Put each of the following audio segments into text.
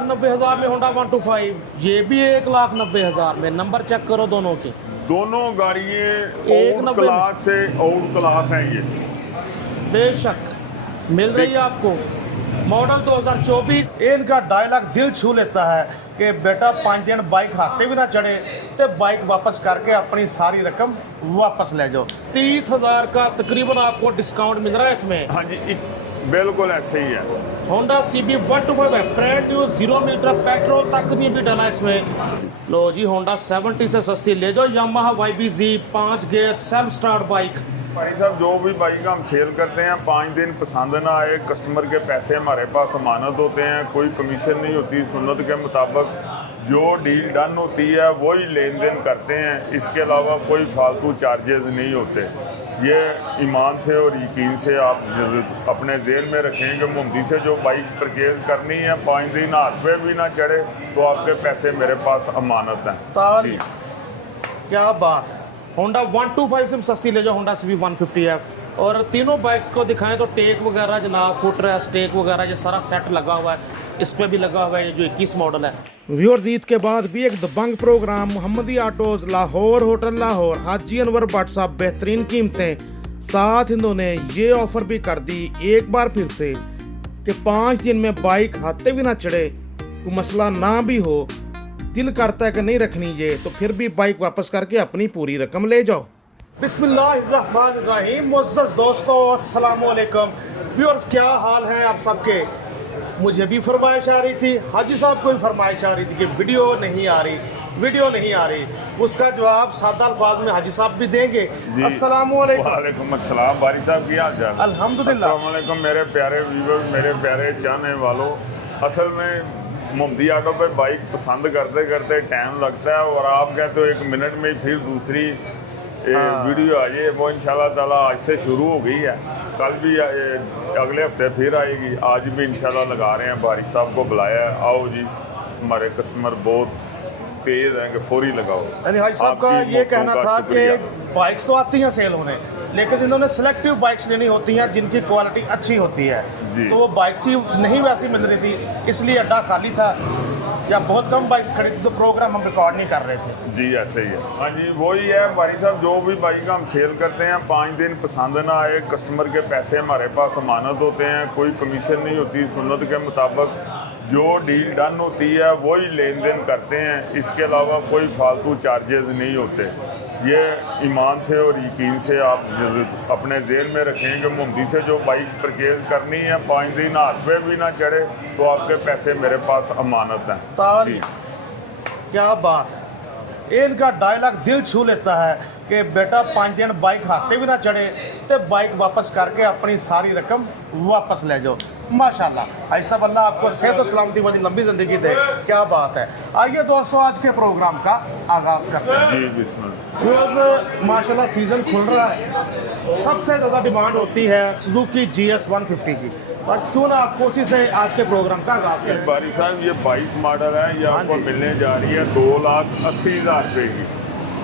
1,90,000 में होंडा 125, ये भी 1,90,000 में। नंबर चेक करो दोनों के। दोनों गाड़ियाँ एक आउट नब्बे क्लास से आउट क्लास हैं ये। बेशक मिल रही है आपको। मॉडल 2024। इनका डायलॉग दिल छू लेता है कि बेटा 5 दिन बाइक हाथे भी ना चढ़े तो बाइक वापस करके अपनी सारी रकम वापस ले जाओ। 30,000 का तकरीबन आपको डिस्काउंट मिल रहा है इसमें। हाँ जी, बिल्कुल ऐसे ही है। होंडा CB 125 है, ब्रांड न्यू, 0 मीटर, पेट्रोल तक नहीं भी डाला इसमें। लो जी, होंडा 70 से सस्ती ले जाओ। Yamaha YBZ 5 gear self start bike. भाई साहब, जो भी बाइक हम सेल करते हैं 5 दिन पसंद ना आए, कस्टमर के पैसे हमारे पास अमानत होते हैं, कोई कमीशन नहीं होती। सुन्नत के मुताबिक जो डील डन होती है वही लेन देन करते हैं, इसके अलावा कोई फालतू चार्जेस नहीं होते। ये ईमान से और यकीन से आप अपने जेल में रखेंगे। मुंदी से जो बाइक परचेज करनी है 5 दिन हाथ पे भी ना चढ़े तो आपके पैसे मेरे पास अमानत हैं। क्या बात है। होंडा 125 से सस्ती ले जाओ, होंडा CB 150F। और तीनों बाइक्स को दिखाएं तो टेक वगैरह जनाब, फुट रेस्ट, टेक वगैरह ये सारा सेट लगा हुआ है। इस पे भी लगा हुआ है ये जो 21 मॉडल है। व्यूअर्स, ईद के बाद भी एक दबंग प्रोग्राम। मोहम्मदी ऑटोज लाहौर, होटल लाहौर, हाजी अनवर भट्ट साहब, बेहतरीन कीमतें। साथ इन्होंने ये ऑफर भी कर दी एक बार फिर से कि 5 दिन में बाइक हाथे भी ना चढ़े, कोई मसला ना भी हो, दिल करता है कि नहीं रखनी ये, तो फिर भी बाइक वापस करके अपनी पूरी रकम ले जाओ। बिस्मिल्लाहिर्रहमानिर्रहीम। मुअज़्ज़ज़ दोस्तों, अस्सलाम वालेकुम। व्यूअर्स, क्या हाल है आप सबके। मुझे भी फरमाइश आ रही थी, हाजी साहब को भी फरमाइश आ रही थी कि वीडियो नहीं आ रही। उसका जवाब सादा अल्फाज में हाजी साहब भी देंगे। अस्सलाम वालेकुम। वालेकुम अस्सलाम। बारी साहब की हाल चाल? अल्हम्दुलिल्लाह। अस्सलाम वालेकुम मेरे प्यारे व्यूअर्स, मेरे प्यारे चाहने वालों। असल में मोहम्मदी ऑटो पे बाइक पसंद करते करते टाइम लगता है और आप कहते हो 1 मिनट में फिर दूसरी वीडियो आ जाए। वो इंशाल्लाह ताला आज से शुरू हो गई है, कल भी अगले हफ्ते फिर आएगी। आज भी इंशाल्लाह लगा रहे हैं, बारिश साहब को बुलाया है, आओ जी हमारे कस्टमर बहुत तेज़ हैं कि फौरी लगाओ। यानी हाजी साहब का ये कहना था कि बाइक्स तो आती हैं सेल होने, लेकिन इन्होंने सेलेक्टिव बाइक्स लेनी होती हैं जिनकी क्वालिटी अच्छी होती है। तो वो बाइक्स ही नहीं वैसी मिल रही थी, इसलिए अड्डा खाली था या बहुत कम बाइक्स खड़ी थी, तो प्रोग्राम हम रिकॉर्ड नहीं कर रहे थे। जी ऐसे ही है। हाँ जी, वही है बारी साहब, जो भी बाइक हम सेल करते हैं 5 दिन पसंद ना आए, कस्टमर के पैसे हमारे पास अमानत होते हैं, कोई कमीशन नहीं होती। सुन्नत के मुताबिक जो डील डन होती है वही लेन देन करते हैं, इसके अलावा कोई फालतू चार्जेस नहीं होते। ये ईमान से और यकीन से आप अपने जेल में रखेंगे। मुंदी से जो बाइक परचेज करनी है 5 दिन हाथ पे भी ना चढ़े तो आपके पैसे मेरे पास अमानत हैं। क्या बात है। इनका डायलॉग दिल छू लेता है कि बेटा 5 दिन बाइक हाथे भी ना चढ़े तो बाइक वापस करके अपनी सारी रकम वापस ले जाओ। माशाल्लाह, ऐसा अल्लाह आपको सेहत और सलामती वाली लंबी ज़िंदगी दे। क्या बात है। आइए दोस्तों, आज के प्रोग्राम का आगाज़ करते हैं। जी बिस्मिल्लाह। रोज़ माशाल्लाह सीज़न खुल रहा है, सबसे ज़्यादा डिमांड होती है सुजुकी GS 150 की, और क्यों ना आपको उसी से आज के प्रोग्राम का आगाज़ करें। बारी साहब, ये 22 मॉडल है, ये आपको मिलने जा रही है 2,80,000 रुपये की।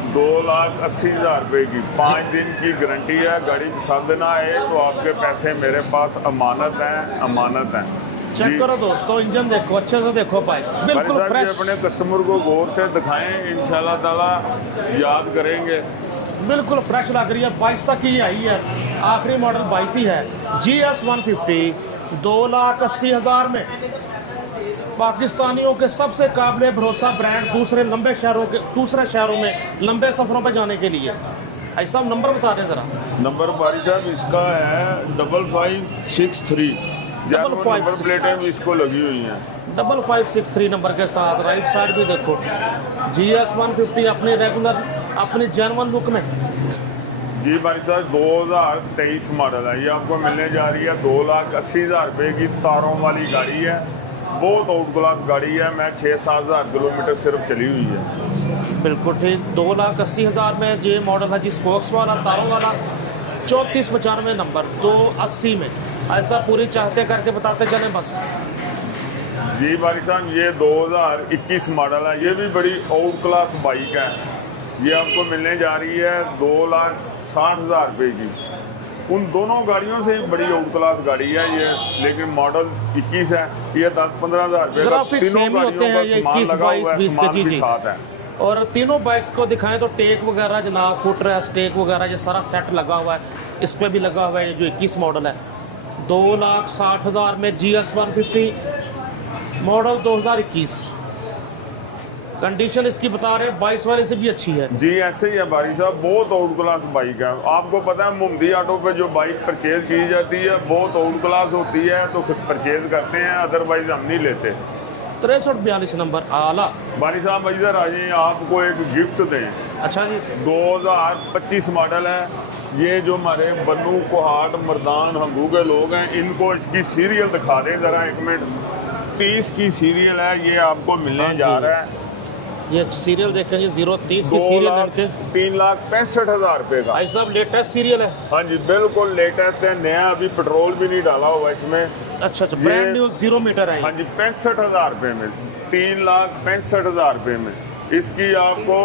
2,80,000 रुपये की 5 दिन की गारंटी है। गाड़ी पसंद ना आए तो आपके पैसे मेरे पास अमानत हैं। चेक करो दोस्तों, इंजन देखो, अच्छे से देखो, बाइक बिल्कुल फ्रेश। अपने कस्टमर को गौर से दिखाएं, इंशाल्लाह ताला याद करेंगे। बिल्कुल फ्रेश लग रही है। 22 तक ही आई है, आखिरी मॉडल 22 ही है। GS 150 2,80,000 में पाकिस्तानियों के सबसे काबिल भरोसा ब्रांड, दूसरे शहरों में लंबे सफ़रों पर जाने के लिए। ऐसा नंबर बता दें ज़रा। नंबर बारी साहब इसका है 5563। नंबर प्लेटें भी इसको लगी हुई हैं 5563 नंबर के साथ। राइट साइड भी देखो, GS 150 अपने रेगुलर, अपनी जेन्युइन लुक में। जी बारी साहब, 2023 मॉडल है, ये आपको मिलने जा रही है 2,80,000 रुपये की। तारों वाली गाड़ी है, बहुत आउट क्लास गाड़ी है। मैं 6-7 हज़ार किलोमीटर सिर्फ चली हुई है। बिल्कुल ठीक। 2,80,000 में ये मॉडल है जी, स्पोक्स वाला, तारों वाला, 3495 नंबर, 280 में। ऐसा पूरी चाहते करके बताते चलें बस। जी बारी साहब, ये 2021 मॉडल है, ये भी बड़ी आउट क्लास बाइक है। ये आपको मिलने जा रही है 2,60,000 रुपये की। उन दोनों गाड़ियों से बड़ी आउट क्लास गाड़ी है ये, लेकिन मॉडल 21 है, ये 10-15 हज़ार रुपये का ग्राफिक्स तीनों सेम ही होते गाड़ियों हैं, का ये सामान 21, लगा हुआ 22, है, 20 के, सामान जी भी जी। साथ है। और तीनों बाइक्स को दिखाएं तो टेक वगैरह जनाब, फुट रेस्ट, टेक वगैरह ये सारा सेट लगा हुआ है। इस पे भी लगा हुआ है, ये जो 21 मॉडल है 2,60,000 में GS 150 मॉडल 2021। कंडीशन इसकी बता रहे हैं 22 वाले से भी अच्छी है। जी ऐसे ही है बारी साहब, बहुत आउट क्लास बाइक है। आपको पता है मोहम्मदी ऑटो पे जो बाइक परचेज की जाती है बहुत आउट क्लास होती है, तो खुद परचेज करते हैं, अदरवाइज हम नहीं लेते। 6342 नंबर आला। बारी साहब इधर आ जाइए, आपको एक गिफ्ट दें। अच्छा जी। 2025 मॉडल है ये, जो हमारे बन्नू कोहाट मर्दान हंगू के लोग हैं, इनको इसकी सीरियल दिखा दें ज़रा एक मिनट। 30 की सीरियल है ये, आपको मिलने जा रहा है। ये सीरियल देखें जी, 030 की सीरियल है। 3,65,000 रुपये का। भाई साहब लेटेस्ट सीरियल है। हाँ जी बिल्कुल लेटेस्ट है, नया, अभी पेट्रोल भी नहीं डाला हुआ इसमें। अच्छा अच्छा, ब्रांड न्यू 0 मीटर है। हाँ जी 65,000 रुपये में, 3,65,000 रुपये में इसकी आपको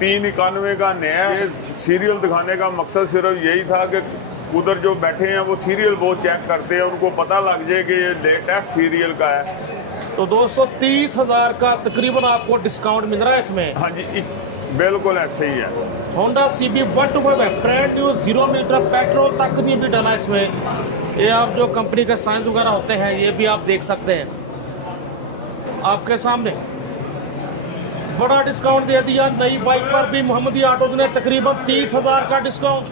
391 का नया। ये सीरियल दिखाने का मकसद सिर्फ यही था कि उधर जो बैठे हैं वो सीरियल बहुत चेक करते हैं, उनको पता लग जाए कि ये लेटेस्ट सीरियल का है। तो दोस्तों 30,000 का तकरीबन आपको डिस्काउंट मिल रहा है इसमें। हाँ जी बिल्कुल ऐसे ही है। होंडा CB 125 है, ब्रांड न्यू 0 मीटर, पेट्रोल तक नहीं भी डाला इसमें। ये आप जो कंपनी के साइंस वगैरह होते हैं ये भी आप देख सकते हैं आपके सामने। बड़ा डिस्काउंट दे दिया नई बाइक पर भी मोहम्मदी ऑटोज ने, तकरीबन 30,000 का डिस्काउंट।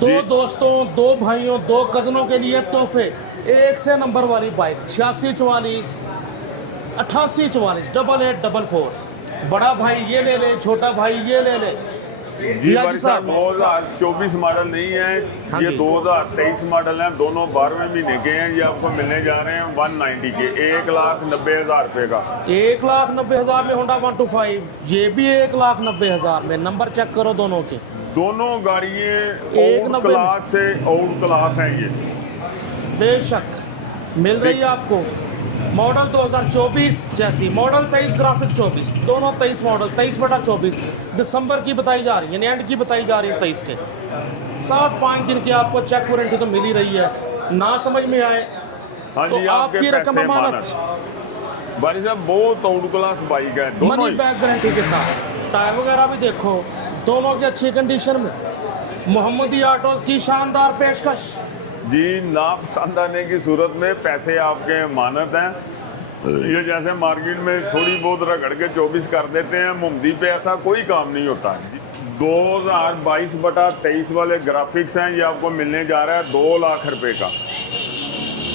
2 दोस्तों, 2 भाइयों, 2 कज़नों के लिए तोहफे। 1 से नंबर वाली बाइक 8644 8844 8844। बड़ा भाई ये ले ले, छोटा भाई ये ले ले। जी भाई साहब 2024 मॉडल नहीं है, हाँ ये जी। 2023 मॉडल है, दोनों 12वें महीने के हैं। ये आपको मिलने जा रहे हैं 190 के, 1,90,000 रुपये का। 1,90,000 में होंडा 125, ये भी 1,90,000 में। नंबर चेक करो दोनों के। दोनों गाड़ियाँ 190 आउट क्लास से आउट क्लास हैं ये। बेशक मिल रही है आपको। मॉडल 2024 जैसी, मॉडल 23, ग्राफिक 24, दोनों 23 मॉडल, 23/24 दिसंबर की बताई जा रही है, यानी एंड की बताई जा रही है 23 के। 7-5 दिन की आपको चेक वारंटी तो मिल ही रही है। ना समझ में आए हाँ तो जी, आपकी रकम पैसे अमानत। भाई साहब बहुत आउट क्लास बाइक है दोनों मनी ही। बैक गारंटी के साथ। टायर वगैरह भी देखो, दोनों की अच्छी कंडीशन में। मोहम्मदी ऑटोज की शानदार पेशकश। जी ना पसंद आने की सूरत में पैसे आपके अमानत हैं। ये जैसे मार्केट में थोड़ी बहुत रगड़ के 24 कर देते हैं, मोहम्मदी पे ऐसा कोई काम नहीं होता। 2022/23 वाले ग्राफिक्स हैं, ये आपको मिलने जा रहा है 2 लाख रुपए का।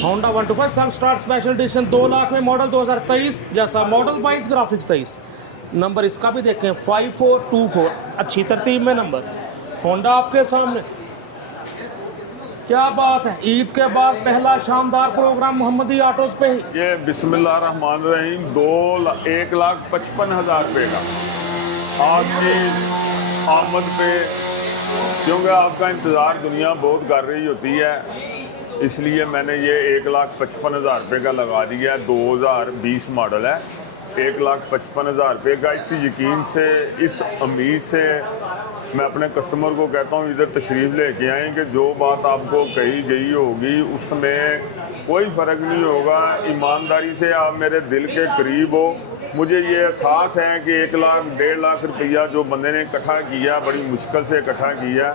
Honda 125 self start special edition 2 lakh में, मॉडल 2023 जैसा, मॉडल 22, ग्राफिक्स 23। नंबर इसका भी देखें 5424, अच्छी तरतीब में नंबर। होंडा आपके सामने। क्या बात है, ईद के बाद पहला शानदार प्रोग्राम मोहम्मदी ऑटोज पे ही। ये बिस्मिल्लाहिर्रहमानिर्रहीम 1,55,000 रुपये का आपकी आमद पे, क्योंकि आपका इंतज़ार दुनिया बहुत कर रही होती है, इसलिए मैंने ये 1,55,000 रुपये का लगा दिया है। 2020 मॉडल है, 1,55,000 रुपये का। इस यकीन से, इस उम्मीद से मैं अपने कस्टमर को कहता हूँ इधर तशरीफ़ लेके आएँ कि जो बात आपको कही गई होगी उसमें कोई फ़र्क नहीं होगा। ईमानदारी से आप मेरे दिल के करीब हो। मुझे ये एहसास है कि 1 लाख 1.5 लाख रुपया जो बंदे ने इकट्ठा किया, बड़ी मुश्किल से इकट्ठा किया,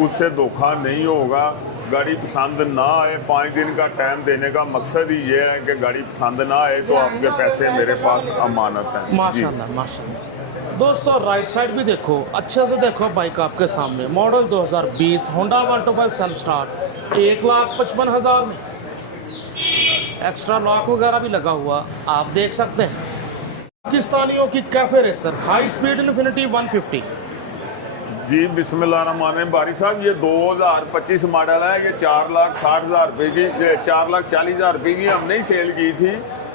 उससे धोखा नहीं होगा। गाड़ी पसंद ना आए, 5 दिन का टाइम देने का मकसद ही ये है कि गाड़ी पसंद ना आए तो आपके पैसे मेरे पास अमानत हैं। माशाल्लाह माशाल्लाह। दोस्तों राइट साइड भी देखो, अच्छे से देखो बाइक आपके सामने। मॉडल 2020 होंडा 125 सेल्फ स्टार्ट 1,55,000 में। एक्स्ट्रा लॉक वगैरह भी लगा हुआ, आप देख सकते हैं। पाकिस्तानियों की cafe racer high speed infinity 150। जी बिस्मिल्लाहिर्रहमानिर्रहीम। बारी साहब ये 2025 मॉडल है, ये 4,60,000 रुपये की, 4,40,000 रुपये की हमने ही सेल की थी,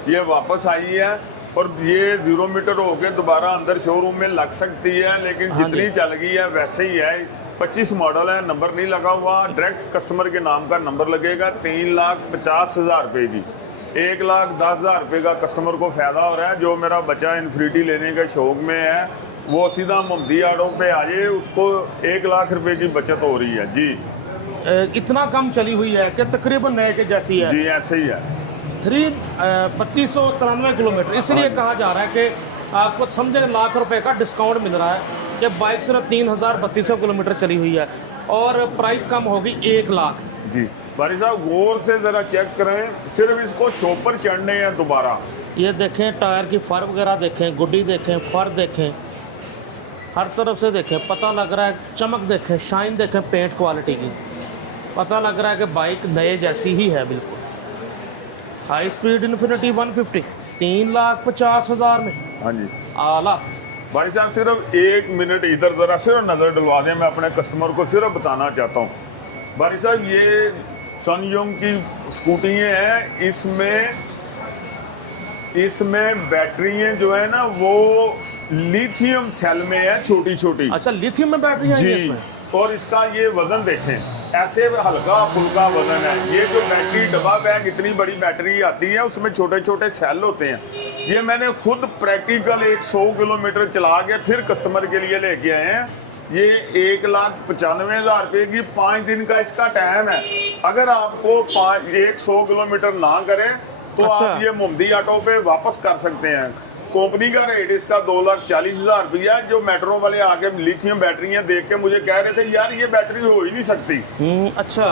ये वापस आई है। और ये 0 मीटर होके दोबारा अंदर शोरूम में लग सकती है, लेकिन हाँ जितनी चल गई है वैसे ही है। 25 मॉडल है, नंबर नहीं लगा हुआ, डायरेक्ट कस्टमर के नाम का नंबर लगेगा। 3,50,000 रुपये की, 1,10,000 रुपये का कस्टमर को फ़ायदा हो रहा है। जो मेरा बच्चा इन्फिनिटी लेने के शौक़ में है वो सीधा मोहम्मदी ऑटो पे आ जाए, उसको 1 लाख रुपये की बचत हो रही है। जी इतना कम चली हुई है कि तकरीबन नए के जैसी है। जी ऐसे ही है। 3293 किलोमीटर, इसलिए कहा जा रहा है कि आपको समझे लाख रुपए का डिस्काउंट मिल रहा है कि बाइक सिर्फ 3200 किलोमीटर चली हुई है और प्राइस कम होगी 1 लाख। जी भाई साहब गौर से ज़रा चेक करें, सिर्फ इसको शॉप पर चढ़ने हैं दोबारा। ये देखें, टायर की फर वगैरह देखें, गुड्डी देखें, फर देखें, हर तरफ से देखें, पता लग रहा है, चमक देखें, शाइन देखें, पेंट क्वालिटी की, पता लग रहा है कि बाइक नए जैसी ही है बिल्कुल। हाई स्पीड इन्फिनिटी 150 3,50,000 में। हाँ जी आला। भाई साहब सिर्फ 1 मिनट इधर ज़रा सिर्फ नज़र डलवा दें, मैं अपने कस्टमर को सिर्फ बताना चाहता हूँ। भाई साहब ये सनयोंग की स्कूटियाँ हैं, इसमें बैटरियाँ जो है ना वो लिथियम सेल में है, छोटी छोटी। अच्छा, लिथियम में बैटरी है जी इसमें? और इसका ये वजन देखें, ऐसे हल्का फुल्का वजन है। ये जो बैटरी डब्बा बैग इतनी बड़ी बैटरी आती है उसमें छोटे छोटे सेल होते हैं। ये मैंने खुद प्रैक्टिकल 100 किलोमीटर चला के फिर कस्टमर के लिए लेके आए हैं। ये 1,95,000 रुपये की 5 दिन का इसका टाइम है। अगर आपको 100 किलोमीटर ना करें तो अच्छा। आप ये मोमदी ऑटो पे वापस कर सकते हैं। कंपनी का रेट इसका 2,40,000 रुपया। जो मेट्रो वाले आके लिथियम बैटरियां देख के मुझे कह रहे थे यार ये बैटरी हो ही नहीं सकती। अच्छा,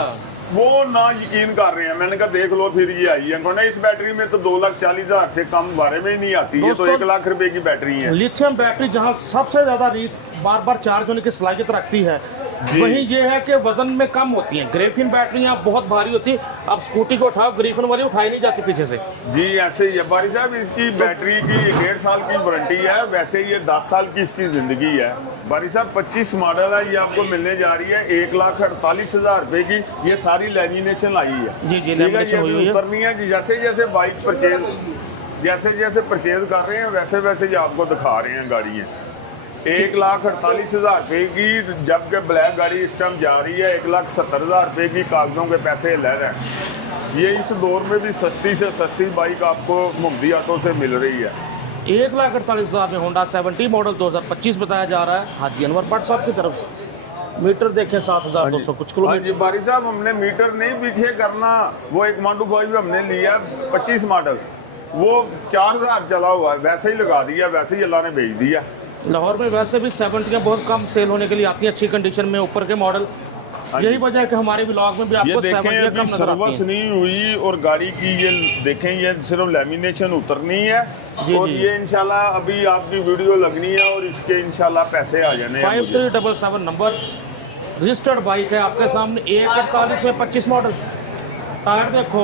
वो ना यकीन कर रहे हैं। मैंने कहा देख लो फिर ये आई है। कहना इस बैटरी में तो 2,40,000 से कम बारे में ही नहीं आती। ये तो 1 लाख रुपए की बैटरी है। लिथियम बैटरी जहाँ सबसे ज्यादा बार बार चार्ज होने की सलाहियत रखती है, वहीं ये है कि वजन में कम होती हैं। ग्रेफिन बैटरियाँ बहुत भारी होती है, आप स्कूटी को उठाओ, ग्रेफिन वाली उठाई नहीं जाती पीछे से। जी ऐसे ही है बारी साहब। इसकी बैटरी की 1.5 साल की वारंटी है, वैसे ये 10 साल की इसकी ज़िंदगी है। बारी साहब 25 मॉडल है, ये आपको मिलने जा रही है 1,48,000 रुपये की। ये सारी लेमिनेशन आई है। जी जी, लेमिनेशन हुई है। उतरनी है जी। जैसे जैसे बाइक जैसे परचेज कर रहे हैं वैसे वैसे ही आपको दिखा रहे हैं गाड़ियाँ। 1,48,000 रुपये की, जबकि ब्लैक गाड़ी इस टाइम जा रही है 1,70,000 रुपये की। कागजों के पैसे अलग हैं। ये इस दौर में भी सस्ती से सस्ती बाइक आपको मोमदी ऑटो से मिल रही है। 1,48,000 में होंडा 70 मॉडल 2025 बताया जा रहा है हाजी अनवर भट्ट साहब की तरफ से। मीटर देखें 7,200 कुछ किलोमीटर। जी बारी साहब हमने मीटर नहीं पीछे करना। वो एक मांडू भाई भी हमने लिया 25 मॉडल, वो 4,000 चला हुआ है, वैसे ही लगा दिया, वैसे ही अल्लाह ने भेज दिया। लाहौर में वैसे भी 70 बहुत कम सेल होने के लिए आती है अच्छी कंडीशन में ऊपर के मॉडल। यही वजह है कि हमारे ब्लॉग में भी आपको 70 कम नजर आती सर्विस है। नहीं हुई और गाड़ी की ये देखें, ये सिर्फ लेमिनेशन उतरनी है। जी, और जी। ये इंशाल्लाह अभी आपकी वीडियो लगनी है और इसके इंशाल्लाह पैसे आ जाने हैं। 5377 नंबर रजिस्टर्ड बाइक है आपके सामने। 1,48 में 25 मॉडल। टायर देखो,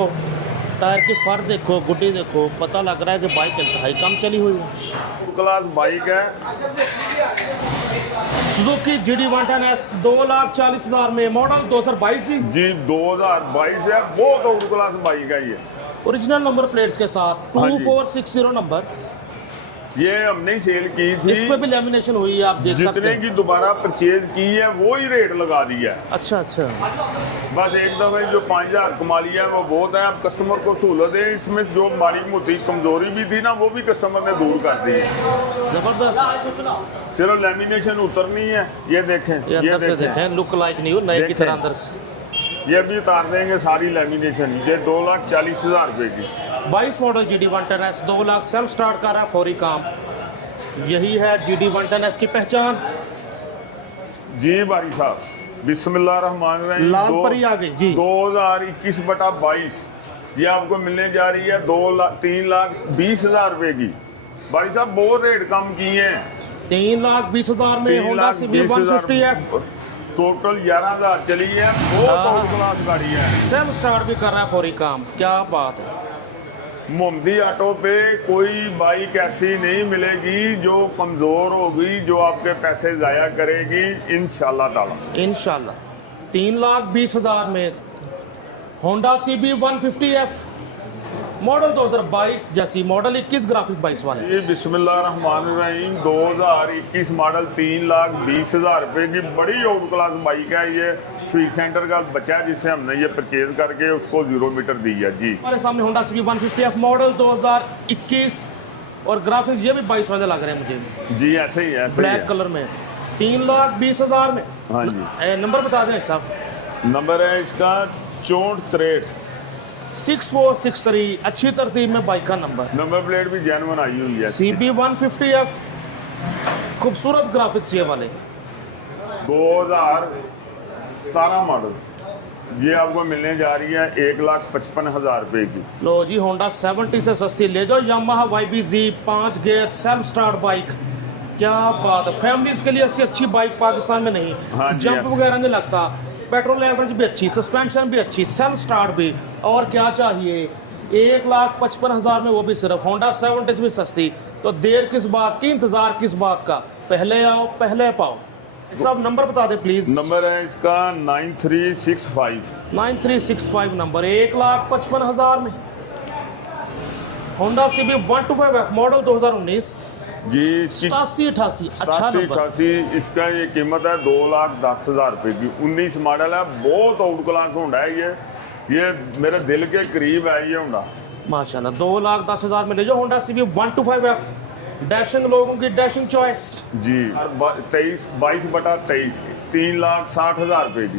टायर की फर देखो, गुड्डी देखो, पता लग रहा है कि बाइक इंतहाई कम चली हुई है। क्लास बाइक है सुजुकी GD110S 2,40,000 में, मॉडल 2022 ही। जी 2022 है, बहुत ओल्ड क्लास बाइक है ये। ओरिजिनल नंबर प्लेट्स के साथ हाँ जी। 2460 नंबर। ये हमने सेल की थी। इस पे भी लेमिनेशन हुई है, आप देख सकते जितने हैं। की दोबारा परचेज की है वो ही रेट लगा दिया है। अच्छा अच्छा, बस एक दफे जो 5,000 कमा लिया है वो बहुत है। अब कस्टमर को सहूलत है। इसमें जो माड़ी मोटी कमजोरी भी थी ना वो भी कस्टमर ने दूर कर दी है। जबरदस्त। चलो लेमिनेशन उतरनी है। ये देखें, ये अंदर से देखें, लुक लाइक नहीं हो नए की तरह अंदर से। ये भी उतार देंगे सारी लेमिनेशन। ये 2,40,000 रुपये की 22 model GD110S 2 lakh self start कर रहा है, फौरी काम। यही है GD110S की पहचान। जी बारी साहब बिस्मिल्लाहिर्रहमानिर्रहीम। लाल परी आ गई जी। 2021/22 ये आपको मिलने जा रही है 3,20,000 रुपये की। बारी साहब बहुत रेट कम किए हैं। 3,20,000 में होंडा CB 150F टोटल 11,000 चली है। बहुत टॉप क्लास गाड़ी है। सेल्फ स्टार्ट भी कर रहा है, फौरी काम। क्या बात है। मोमदी ऑटो पे कोई बाइक ऐसी नहीं मिलेगी जो कमज़ोर होगी, जो आपके पैसे ज़ाया करेगी इंशाल्लाह ताला। इंशाल्लाह 3,20,000 में होंडा CB 150F मॉडल 2022 जैसी, मॉडल 21 ग्राफिक 22 वाले। ये बिस्मिल्लाहिर्रहमानिर्रहीम 2021 मॉडल 3,20,000 रुपये की बड़ी ओल्ड क्लास बाइक है। ये फ्री सेंटर का बच्चा है जिससे हमने ये परचेज करके उसको 0 मीटर दी है। जी हमारे सामने होंडा CB 150F मॉडल 2021 और ग्राफिक्स ये भी 22 वाले लग रहे हैं मुझे। जी ऐसे ही है, ऐसे ही ब्लैक है। कलर में 3,20,000 में। हाँ जी। नंबर बता दें साहब। नंबर है इसका 6463। 6463, अच्छी तरतीब में बाइक का नंबर। नंबर प्लेट भी जेन्युइन आई हुई है। CB 150F, खूबसूरत ग्राफिक्स ये वाले। 2017 मॉडल, ये आपको मिलने जा रही है 1,55,000 रुपये की। लो जी, होंडा 70 से सस्ती ले जाओ। Yamaha YBZ 5 gear self start bike, क्या बात है। फैमिलीज के लिए इससे अच्छी बाइक पाकिस्तान में नहीं। हाँ जी, जंप हाँ। वगैरह नहीं लगता, पेट्रोल एवरेज भी अच्छी, सस्पेंशन भी अच्छी, सेल्फ स्टार्ट भी, और क्या चाहिए। 1,55,000 में, वो भी सिर्फ होंडा 70 से भी सस्ती। तो देर किस बात की, इंतजार किस बात का, पहले आओ पहले पाओ। सब नंबर बता दे प्लीज। नंबर है इसका 9365। 9365 नंबर, 1,55,000 में होंडा CB 125F मॉडल 2019, जी इसकी 8788, अच्छा नंबर। 8788, इसका ये कीमत है 2,10,000 रुपये की। 19 मॉडल है, बहुत आउट क्लास होंडा है ये मेरे दिल के करीब है ये होंडा। माशाल्लाह, 2,10,000 में ले जाओ होंडा CB 125F। डैशिंग लोगों की डैशिंग चॉइस जी। और 22/23 की 3,60,000 रुपये की।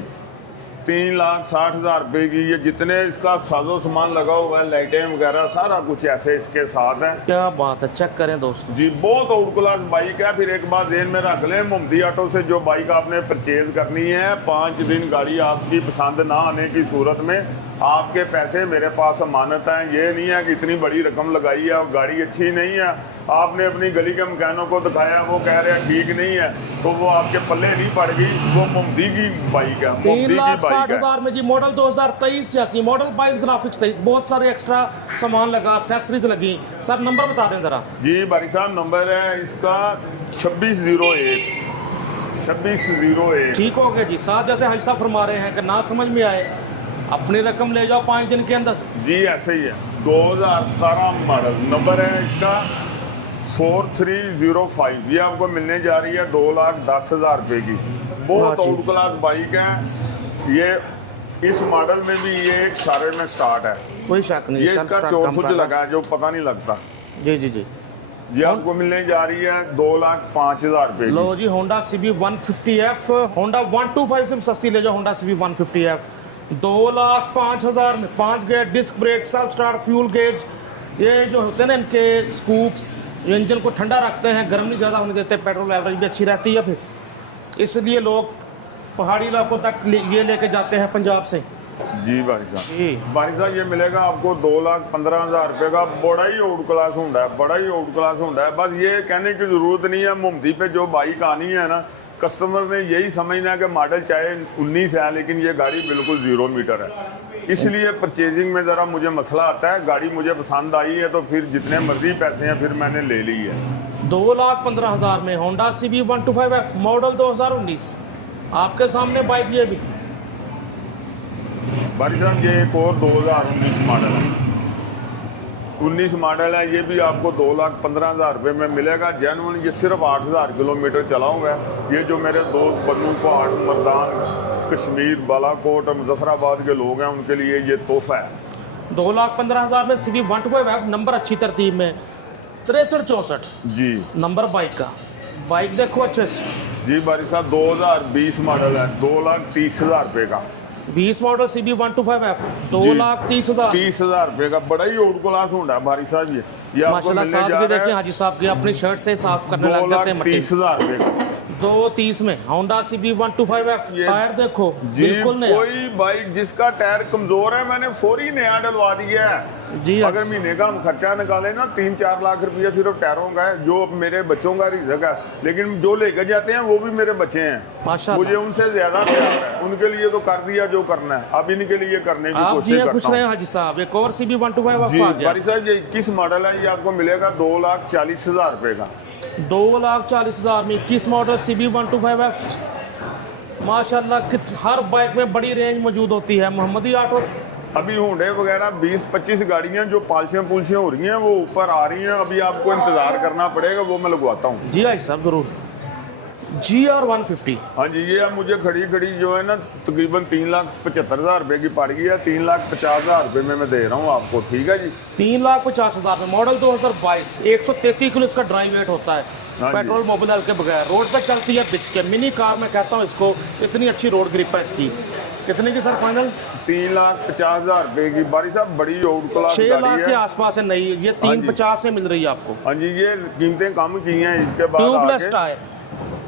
3,60,000 रुपये की। ये जितने इसका साजो सामान लगा हुआ है, लाइटें वगैरह सारा कुछ ऐसे इसके साथ है। क्या बात है, चेक करें दोस्तों जी, बहुत आउट क्लास बाइक है। फिर एक बात ध्यान में रख लें, मोहम्मदी ऑटो से जो बाइक आपने परचेज करनी है, 5 दिन गाड़ी आपकी पसंद ना आने की सूरत में आपके पैसे मेरे पास अमानत हैं। ये नहीं है कि इतनी बड़ी रकम लगाई है और गाड़ी अच्छी नहीं है, आपने अपनी गली के मकैनों को दिखाया, वो कह रहे हैं ठीक नहीं है, तो वो आपके पल्ले नहीं पड़ गई। वो मोहम्मदी की बाइक है, मोहम्मदी की बाइक है। 3,60,000 में जी, मॉडल 2023 86, मॉडल 22 ग्राफिक्स, बहुत सारे एक्स्ट्रा सामान लगा, एक्सेसरीज लगी। सर नंबर बता दें जरा। जी बारी साहब, नंबर है इसका 2601। 2601। ठीक हो गया जी। साथ जैसे हाजी साहब फरमा रहे हैं कि ना समझ में आए, अपनी रकम ले जाओ 5 दिन के अंदर। जी ऐसे ही है। 2017 मॉडल, नंबर है इसका 4305। ये आपको मिलने जा रही है 2,10,000 रुपये की। बहुत आउट क्लास बाइक है ये। इस मॉडल में भी ये एक सारे में स्टार्ट है, कोई शक नहीं। ये इसका 4 लगा है जो पता नहीं लगता। जी जी जी। ये आपको मिलने जा रही है 2,05,000 रुपये की। लो जी, होंडा CB 150F, होंडा 125 से सस्ती ले जाओ होंडा CB 150F, 2,05,000 में। 5 gear, disc brake, self start, fuel gauge, ये जो होते हैं ना इनके स्कूप्स, जो इंजन को ठंडा रखते हैं, गर्म नहीं ज़्यादा होने देते, पेट्रोल एवरेज भी अच्छी रहती है। फिर इसलिए लोग पहाड़ी इलाकों तक ये लेके जाते हैं पंजाब से। जी भाई साहब। जी भाई साहब, ये मिलेगा आपको 2,15,000 रुपये का। बड़ा ही आउट क्लास होंडा है, बड़ा ही आउट क्लास होंडा है। बस ये कहने की ज़रूरत नहीं है, मोहम्मदी पे जो बाइक आनी है ना, कस्टमर ने यही समझना है कि मॉडल चाहे 19 है लेकिन ये गाड़ी बिल्कुल 0 मीटर है। इसलिए परचेजिंग में ज़रा मुझे मसला आता है। गाड़ी मुझे पसंद आई है तो फिर जितने मर्जी पैसे हैं फिर मैंने ले ली है। 2,15,000 में होंडा CB 125F मॉडल 2019, आपके सामने बाइक ये भी। भाई साहब, ये एक और 2019 मॉडल है। 19 मॉडल है, ये भी आपको 2,15,000 रुपये में मिलेगा। जेन्युइन ये सिर्फ 8,000 किलोमीटर चला हुआ है। ये जो मेरे दोस्त बन्नू, पहाड़, मर्दान, कश्मीर, बालाकोट और मुजफ्फराबाद के लोग हैं, उनके लिए ये तोहफा है। 2,15,000 में CB 125F, नंबर अच्छी तरतीब में 6364 जी। नंबर बाइक का। बाइक देखो अच्छे से। जी भाई साहब, 2020 मॉडल है, 2,30,000 रुपये का। 20 मॉडल CB 125F, 2,30,000। 30,000 रुपये का। बड़ा ही आउट क्लास होंडा है भाई साहब। ये आपको माशाल्लाह, मिलने साथ जा भी रहा देखिए है हाजी साहब की अपनी शर्ट से साफ करने लग जाते हैं मट्टी। 2,30,000 रुपये का। 2,30 में होंडा CB 125F। टायर देखो जी, बिल्कुल नया। कोई बाइक जिसका टायर कमजोर है मैंने फौरी नया डलवा दिया है। जी अगर महीने का हम खर्चा निकाले ना 3-4 लाख रुपया सिर्फ टायरों का है, जो मेरे बच्चों का रिज़्क है। लेकिन जो लेकर जाते हैं वो भी मेरे बच्चे हैं, माशाल्लाह। मुझे उनसे ज्यादा प्यार है। उनके लिए तो कर दिया जो करना है, अब इनके लिए करने की आप कोशिश जी करता खुश हूं। रहे हाजी साहब। एक और CB 125F जी आ गया। बारी साहब, ये 21 मॉडल है, ये आपको मिलेगा 2,40,000 रुपये का। 2,40,000 में 21 मॉडल CB 125F। माशाल्लाह, हर बाइक में बड़ी रेंज मौजूद होती है। मोहम्मदी ऑटो अभी होंडे वगैरह 20-25 गाड़ियां जो पालसियां पुलसियां हो रही हैं वो ऊपर आ रही हैं। अभी आपको इंतज़ार करना पड़ेगा, वो मैं लगवाता हूँ। जी भाई साहब जरूर। GR 150। हाँ जी, ये अब मुझे खड़ी खड़ी जो है ना तकरीबन 3,75,000 रुपये की पड़ गई है। 3,50,000 रुपये में मैं दे रहा हूँ आपको, ठीक है जी। 3,50,000 में मॉडल 2022, 133 किलो इसका ड्राइव वेट होता है। हाँ जी। पेट्रोल मोबिल के बगैर रोड पे चलती है बिच के। मिनी कार में कहता हूँ इसको, इतनी अच्छी रोड ग्रिप है इसकी। कितने की सर फाइनल? 3,50,000 रुपए की। बारी साहब बड़ी आउट क्लास 6 गाड़ी लाख के है। आसपास है नई, ये 350 से मिल रही है आपको। हाँ जी, ये कीमतें कम की हैं इसके बाद ट्यूबलेस आके, टायर।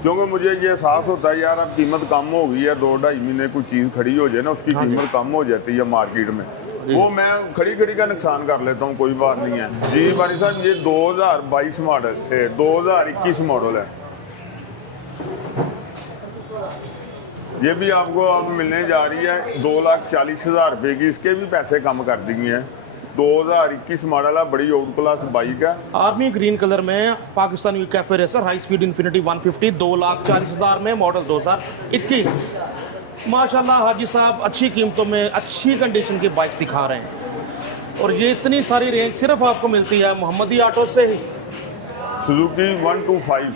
क्योंकि मुझे ये एहसास होता है यार अब कीमत कम हो गई है, 2-2.5 महीने कोई चीज़ खड़ी हो जाए ना उसकी कीमत कम हो जाती है मार्केट में, वो मैं खड़ी खड़ी का नुकसान कर लेता हूँ, कोई बात नहीं है जी। बारी साहब ये 2022 मॉडल 2021 मॉडल है, ये भी आपको अब मिलने जा रही है 2,40,000 रुपये की। इसके भी पैसे कम कर दिए हैं। 2021 मॉडल है, बड़ी आउट क्लास बाइक है। आर्मी ग्रीन कलर में Pakistani cafe racer high speed infinity 150 2,40,000 में, मॉडल 2021। माशाल्लाह हाजी साहब अच्छी कीमतों में अच्छी कंडीशन की बाइक्स दिखा रहे हैं, और ये इतनी सारी रेंज सिर्फ आपको मिलती है मोहम्मदी ऑटो से ही। सुजुकी 125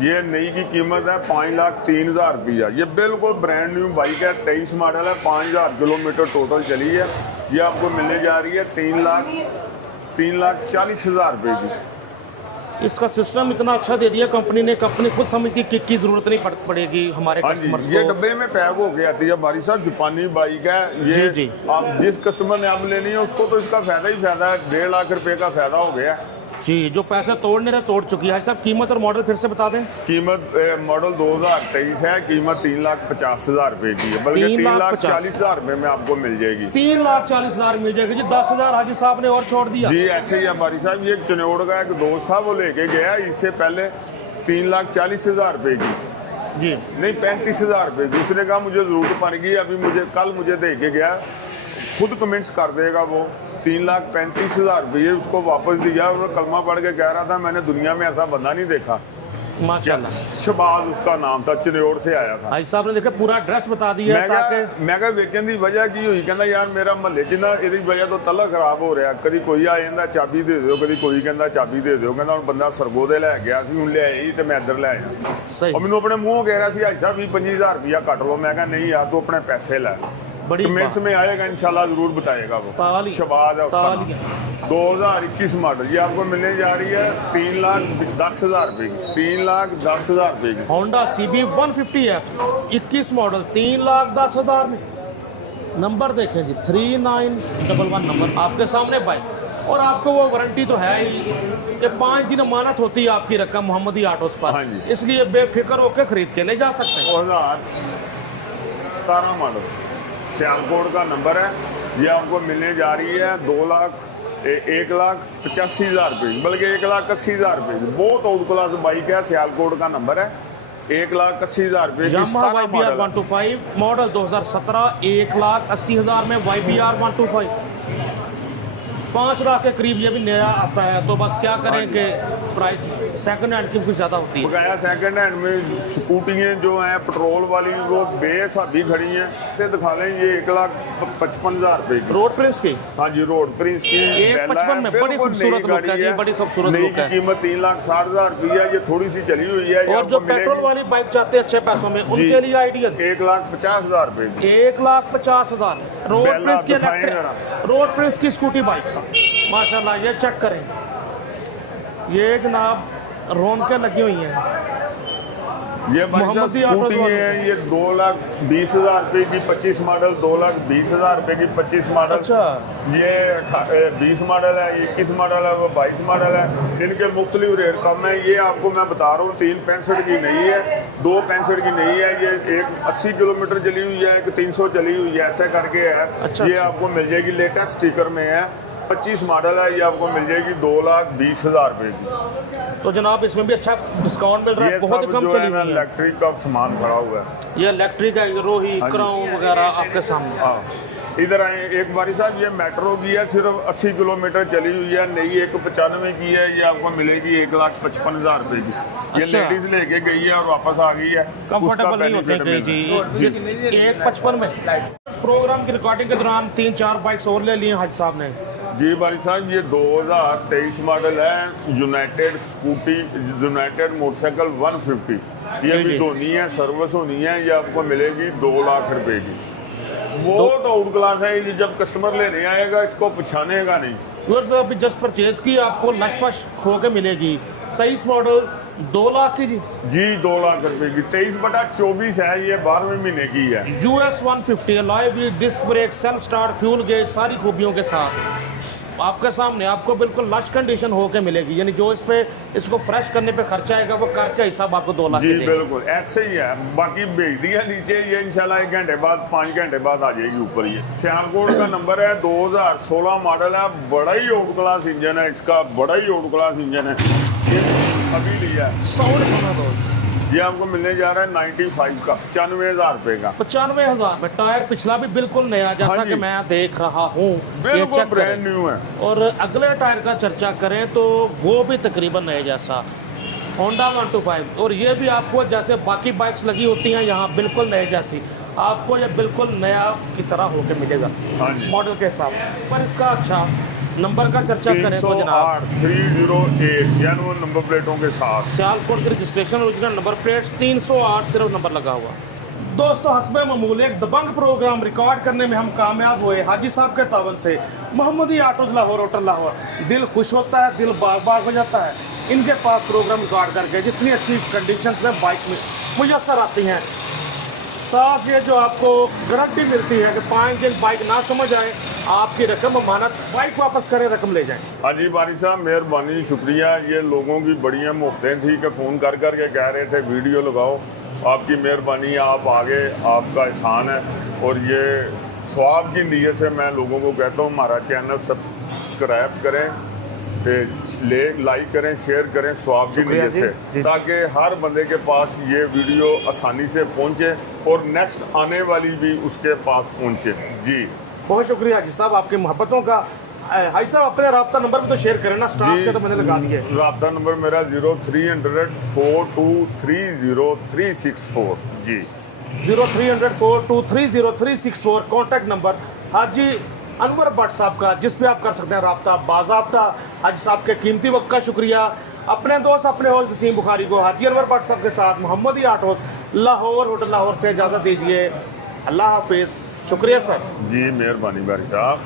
ये नई की कीमत है 5,03,000 रुपया। ये बिल्कुल ब्रांड न्यू बाइक है, 23 मॉडल है, 5,000 किलोमीटर टोटल चली है। ये आपको मिलने जा रही है 3,40,000 रुपये की। इसका सिस्टम इतना अच्छा दे दिया कंपनी ने, कंपनी खुद समझती किक की जरूरत नहीं पड़ेगी हमारे हाँ जी, कस्टमर्स ये को। डब्बे में पैक हो के आती है बारी साहब, जापानी बाइक है ये। जी जी। आप जिस कस्टमर ने आप लेनी है उसको तो इसका फायदा ही फायदा है, 1.5 लाख रुपए का फायदा हो गया है जी। जो पैसे तोड़ने रहे तोड़ चुकी है। साहब कीमत और मॉडल फिर से बता दें। कीमत मॉडल 2023 है, कीमत 3,50,000 रुपए की है, बल्कि 3,40,000 रुपए में आपको मिल जाएगी। 3,40,000 मिल जाएगी जी। 10,000 हाजी साहब ने और छोड़ दिया जी ऐसे ही है बारी साहब। ये चनौड़ का एक दोस्त था, वो लेके गया इससे पहले 3,40,000 रुपए की, जी नहीं 35,000 रुपए। दूसरे का मुझे जरूरत पड़ गई, अभी कल मुझे दे के गया, खुद कमेंट्स कर देगा वो। 3,35,000 रुपये उसको वापस दिया, और कलमा पढ़ के कह रहा था मैंने दुनिया में ऐसा बंदा नहीं देखा। माशाल्लाह। शबाज उसका नाम था, चनौड़ से आया था। हाजी साहब ने देखा पूरा एड्रेस बता दिया ताकि मैं कहा बेचन की वजह की हुई, कहता यार मेरा महल्ले च ना ਇਹਦੀ वजह तो तला खराब हो रहा। कभी कोई आ जाता चाबी दे दो, कभी कोई कहता चाबी दे दो, कहता बंदा सरगोदे लै गया ਸੀ ਹੁਣ ਲੈ ਆਈ ਤੇ मैं इधर ਲੈ आया। सही। और मैंने अपने मुँहों कह रहा ਸੀ हाजी साहब 20-25,000 रुपया कट लो। मैं कहा नहीं यार तू अपने पैसे लै, बड़ी कमेंट्स में आएगा इंशाल्लाह जरूर बताएगा वो। ताली शबाज है उसका नाम। तालियां। 2021 मॉडल ये आपको मिलने जा रही है 3,10,000 रुपये की। 3,10,000 रुपये की होंडा CB 150F 21 मॉडल 3,10,000 में। नंबर देखें जी 3911 नंबर आपके सामने बाइक, और आपको वो वारंटी तो है ही कि 5 दिन अमानत होती है आपकी रकम मोहम्मदी ऑटोस पर। हाँ जी। इसलिए बेफिक्र होकर खरीद के ले जा सकते हैं। 2017 मॉडल सियालकोट का नंबर है। ये आपको मिलने जा रही है 1,85,000 रुपये की, बल्कि 1,80,000 रुपये की। बहुत आउट क्लास बाइक है, सियालकोट का नंबर है, 1,80,000 रुपये की। यामाहा YBR 125 मॉडल 2017 1,80,000 में YBR 125 5 लाख के करीब ये भी नया आता है। तो बस क्या करें कि प्राइस सेकंड हैंड की कुछ ज़्यादा होती है। बकाया सेकंड हैंड में स्कूटियाँ जो हैं पेट्रोल वाली वो बेसाबी खड़ी हैं, से दिखा लें। ये 1,55,000 रुपये की रोड प्रिंस की। हाँ जी, रोड प्रिंस की 1,55 में बड़ी खूबसूरत लुक है जी, बड़ी खूबसूरत नई लुक की है। कीमत 3,60,000 रुपया। ये थोड़ी सी चली हुई है। और जो पेट्रोल वाली बाइक चाहते हैं अच्छे पैसों में उनके लिए आइडियल 1,50,000 रुपये की। 1,50,000 रोड प्रिंस की दिखाएं इलेक्ट्रिक रोड प्रिंस की स्कूटी बाइक माशाल्लाह। ये चेक करें, ये जनाब रौनकें लगी हुई हैं। ये मोहम्मदी स्कूटी ऑटोज है, ये 2,20,000 रुपये की 25 मॉडल, 2,20,000 रुपये की 25 मॉडल। अच्छा। ये 20 मॉडल है, 21 मॉडल है, वो 22 मॉडल है। इनके मुख्तलिफ रेट कम है। ये आपको मैं बता रहा हूँ 365 की नहीं है, 265 की नहीं है। ये एक 80 किलोमीटर चली हुई है, एक 300 चली हुई है, ऐसे करके है। अच्छा, ये अच्छा। आपको मिल जाएगी, लेटेस्ट स्टिकर में है, 25 मॉडल है। ये आपको मिल जाएगी 2,20,000 रुपये की। तो जनाब इसमें भी अच्छा डिस्काउंट मिल रहा है, ये बहुत ही सब कम जो चली है ना हुई है। इलेक्ट्रिक का सामान खड़ा हुआ है। ये इलेक्ट्रिक है, रोही हाँ जी। क्राउन वगैरह आपके सामने। हाँ, इधर आए एक बारी साहब। ये मेट्रो की है, सिर्फ 80 किलोमीटर चली हुई है, नई 1,95 की है। ये आपको मिलेगी 1,55,000 रुपये की। ये अच्छा। लेडीज लेके गई है और वापस आ गई है। कंफर्टेबल नहीं होते कहीं जी। 1,55 में प्रोग्राम की रिकॉर्डिंग के दौरान 3-4 बाइक्स और ले लिए हाजी साहब ने। जी बारी साहब, ये 2023 मॉडल है, यूनाइटेड स्कूटी, यूनाइटेड मोटरसाइकिल 150। ये जी, भी जी। धोनी है, सर्विस होनी है। ये आपको मिलेगी 2 लाख रुपए की। बहुत आउट क्लास है। ये जब कस्टमर लेने आएगा इसको पहचानेगा नहीं। व्यूअर्स अभी जस्ट परचेज की, आपको लशपश होके मिलेगी 23 मॉडल 2 लाख की जी 2 लाख रुपए की 23/24 है, ये 12वें महीने की है। US 150 alloy wheel, disc brake, self start, fuel gauge, सारी खूबियों के साथ आपके सामने आपको बिल्कुल लश कंडीशन होके मिलेगी। यानी जो इस पे इसको फ्रेश करने पे खर्चा आएगा वो करके हिसाब आपको 2 लाख जी की देगा। बिल्कुल ऐसे ही है। बाकी भेज दिया नीचे, ये इंशाल्लाह 1 घंटे बाद 5 घंटे बाद आ जाएगी ऊपर। ये सियालकोट का नंबर है, 2016 मॉडल है, बड़ा ही ओल्ड क्लास इंजन है इसका, बड़ा ही ओल्ड क्लास इंजन है। ये अभी लिया है, साउंड सुनो दोस्त, ये आपको मिलने जा रहा है 95 का, 95,000 रुपए का। 95,000 में। टायर पिछला भी बिल्कुल नया, जैसा हाँ कि जी। मैं देख रहा हूँ, ये बिल्कुल चेक ब्रांड करें। न्यू है। और अगले टायर का चर्चा करें तो वो भी तकरीबन नए जैसा, होंडा 125। और ये भी आपको जैसे बाकी बाइक्स लगी होती हैं यहाँ बिल्कुल नए जैसी, आपको ये बिल्कुल नया की तरह होकर मिलेगा हाँ जी। मॉडल के हिसाब से। पर इसका अच्छा नंबर का चर्चा करें तो जनाब 308 जेन्युइन नंबर प्लेटों के साथ, सियालकोट की रजिस्ट्रेशन, ओरिजिनल नंबर प्लेट्स, 308 सिर्फ नंबर लगा हुआ। दोस्तों हस्बे मामूल एक दबंग प्रोग्राम रिकॉर्ड करने में हम कामयाब हुए हाजी साहब के तावन से। मोहम्मदी ऑटोज लाहौर, होटल लाहौर, दिल खुश होता है, दिल बाग बाग हो जाता है इनके पास प्रोग्राम रिकॉर्ड करके। जितनी अच्छी कंडीशन में बाइक में मुयसर आती हैं, साथ ये जो आपको गारंटी मिलती है कि 5 दिन बाइक ना समझ आए, आपकी रकम अमानत, बाइक वापस करें, रकम ले जाएं। हाँ जी बारी साहब मेहरबानी, शुक्रिया। ये लोगों की बढ़िया मोहब्बतें थी कि फ़ोन कर कर के कह रहे थे वीडियो लगाओ, आपकी मेहरबानी, आप आगे, आपका एहसान है। और ये स्वाब की नीयत से मैं लोगों को कहता हूँ हमारा चैनल सब्सक्राइब करें, लाइक करें, शेयर करें स्वाब की नीयत से, ताकि हर बंदे के पास ये वीडियो आसानी से पहुँचे और नेक्स्ट आने वाली भी उसके पास पहुँचे। जी बहुत शुक्रिया हाजी साहब आपकी मोहब्बतों का। हाजी साहब अपने रब्ता नंबर भी तो शेयर करें ना, स्टाफ के तो मैंने लगा दिए। रब्ता नंबर मेरा 0300 4230364 जी 0300 4230364 कॉन्टैक्ट नंबर हाजी अनवर भट्ट साहब का, जिस पे आप कर सकते हैं रब्ता बाज़ाब्ता। हाजी साहब के कीमती वक्त का शुक्रिया। अपने दोस्त अपने होस्ट वसीम बुखारी को हाजी अनवर भट्ट साहब के साथ मोहम्मदी ऑटोज लाहौर, होटल लाहौर से इजाज़त दीजिए। अल्लाह हाफिज़, शुक्रिया सर। जी मेहरबानी बारी साहब।